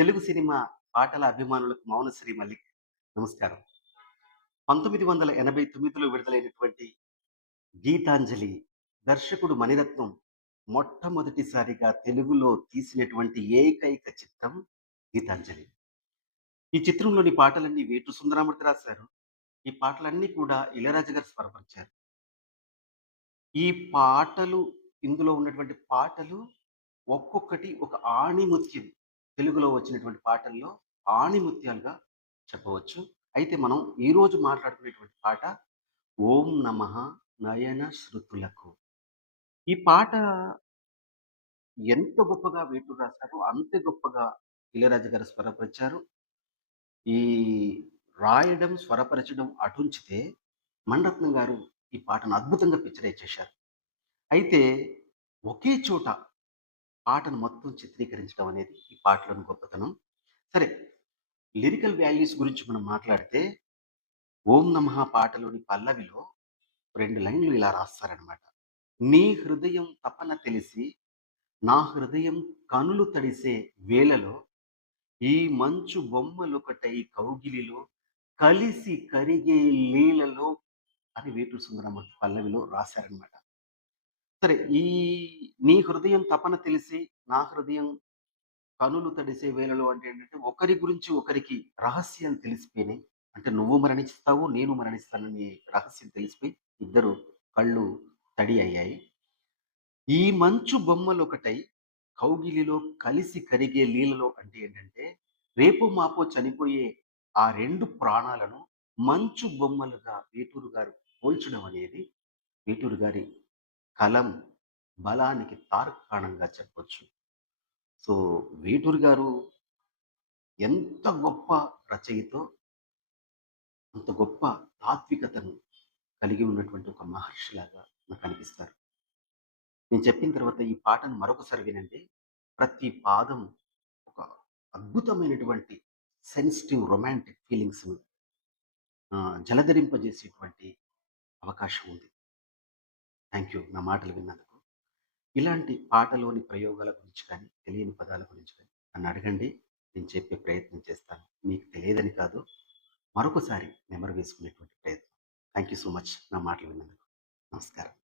Telugu cinema పాటల అభిమానులకు మౌనశ్రీ మల్లిక్ నమస్కారం. 1989లో విడుదలైనటువంటి 'గీతాంజలి' దర్శకుడు మణిరత్నం మొట్టమొదటిసారిగా తెలుగులో తీసినటువంటి ఏకైక చిత్రం 'గీతాంజలి'. ఈ చిత్రంలోని పాటలన్నీ వేటూరి సుందరామూర్తి రాశారు. ఈ పాటలన్నీ కూడా ఇళయరాజా గారు స్వరపరిచారు. ఈ పాటలు ఇందులో ఉన్నటువంటి పాటలు ఒక్కొక్కటి ఒక ఆణిముత్యం. తెలుగులో వచ్చినటువంటి పాటల్లో ఆణిముత్యాలుగా చెప్పవచ్చు. అయితే మనం ఈరోజు మాట్లాడుకునేటువంటి పాట 'ఓం నమః నయన శృతులకు'. ఈ పాట ఎంత గొప్పగా వేటూరు రాశారో, అంతే గొప్పగా ఇళయరాజా గారు స్వరపరిచారు. ఈ రాయడం, స్వరపరచడం అటుంచితే మణిరత్నం గారు ఈ పాటను అద్భుతంగా పిక్చరైజ్ చేశారు. అయితే ఒకే చోట పాటను మొత్తం చిత్రీకరించడం అనేది ఈ పాటలోని గొప్పతనం. సరే, లిరికల్ వాల్యూస్ గురించి మనం మాట్లాడితే 'ఓం నమః' పాటలోని పల్లవిలో 2 లైన్‌లు ఇలా రాస్తారనమాట. నీ హృదయం తపన తెలిసి, నా హృదయం కనులు తడిసే వేళలో, ఈ మంచు బొమ్మలొకటై కౌగిలిలో, కలిసి కరిగే లీలలో అని వేటూరి సుందరమూర్తి పల్లవిలో రాశారనమాట. సరే, ఈ నీ హృదయం తపన తెలిసి, నా హృదయం కనులు తడిసే వేళలో అంటే ఏంటంటే, ఒకరి గురించి ఒకరికి రహస్యం తెలిసిపోయినాయి. అంటే నువ్వు మరణిస్తావు, నేను మరణిస్తానని రహస్యం తెలిసిపోయి ఇద్దరు కళ్ళు తడి అయ్యాయి. ఈ మంచు బొమ్మలొకటై కౌగిలిలో కలిసి కరిగే లీలలో అంటే ఏంటంటే, రేపో మాపో చనిపోయే ఆ 2 ప్రాణాలను మంచు బొమ్మలుగా వేటూరు గారు పోల్చడం అనేది వేటూరు గారి కలం బలానికి తార్కాణంగా చెప్పొచ్చు. సో, వేటూరి గారు ఎంత గొప్ప రచయితో, అంత గొప్ప తాత్వికతను కలిగి ఉన్నటువంటి ఒక మహర్షిలాగా నాకనిపిస్తారు. నేను చెప్పిన తర్వాత ఈ పాటను మరొకసారి వినండి. ప్రతి పాదం ఒక అద్భుతమైనటువంటి సెన్సిటివ్ రొమాంటిక్ ఫీలింగ్స్‌ను జలధరింపజేసేటువంటి అవకాశం ఉంది. థాంక్ యూ నా మాటలు విన్నందుకు. ఇలాంటి పాటలోని ప్రయోగాల గురించి కానీ, తెలియని పదాల గురించి కానీ నన్ను అడగండి. నేను చెప్పే ప్రయత్నం చేస్తాను. మీకు తెలియదని కాదు, మరొకసారి నెమరు వేసుకునేటువంటి ప్రయత్నం. థాంక్ యూ సో మచ్ నా మాటలు విన్నందుకు. నమస్కారం.